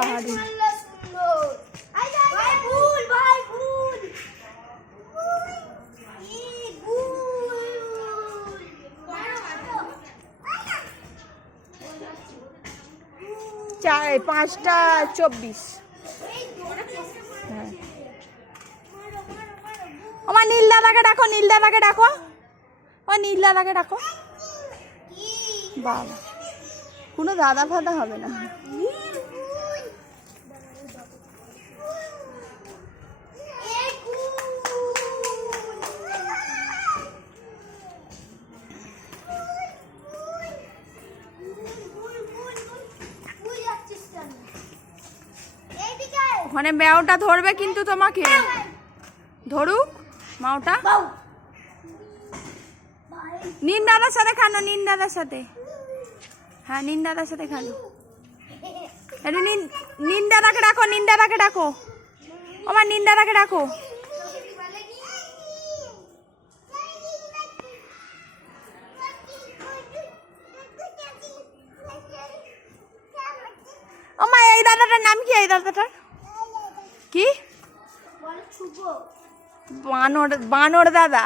পাহাড়ি। চার 5:24। হ্যাঁ আমার নীল দাদাকে ডাকো, নীল দাদাকে ডাকো, ও নীল দাদাকে ডাকো। বাবা কোনো দাদা ফাদা হবে না। ওখানে ম্যাওটা ধরবে কিন্তু তোমাকে, ধরুক মাওটা। নিন দাদার সাথে খানো, নিন দাদার সাথে। হ্যাঁ নিন দাদার সাথে খানো। একটু নিন দাদাকে ডাকো, নিন দাদাকে ডাকো, আমার নিন দাদাকে ডাকো। ওমা এই দাদাটার নাম কি? এই দাদাটার কি? বানর, বানর দাদা।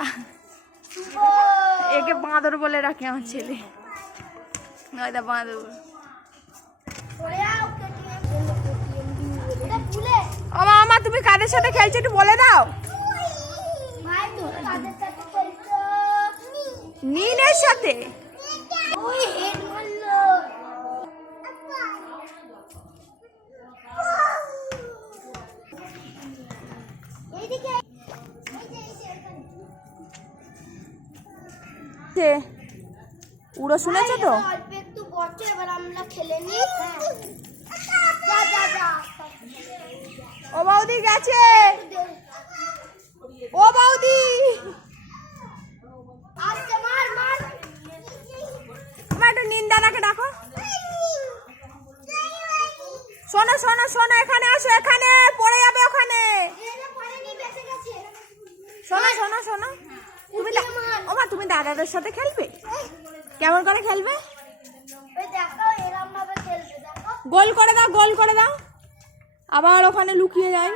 একে বাঁদর বলে রাখে আমার ছেলে। বাঁদর। আমা তুমি কাদের সাথে খেলছো একটু বলে দাও। নীনের সাথে। উড়ো শুনেছো তো? ও বৌদি গেছে, ও বৌদি আমার একটু নিন দাদাকে ডাকো। শোনো শোনো শোনো, এখানে আসো, এখানে পড়ে যাবে ওখানে। শোনো শোনো শোনো, তুমি ওমা তুমি দাদাদের সাথে খেলবে? কেমন করে খেলবে? গোল করে দাও, গোল করে দাও, আবার ওখানে লুকিয়ে যায়।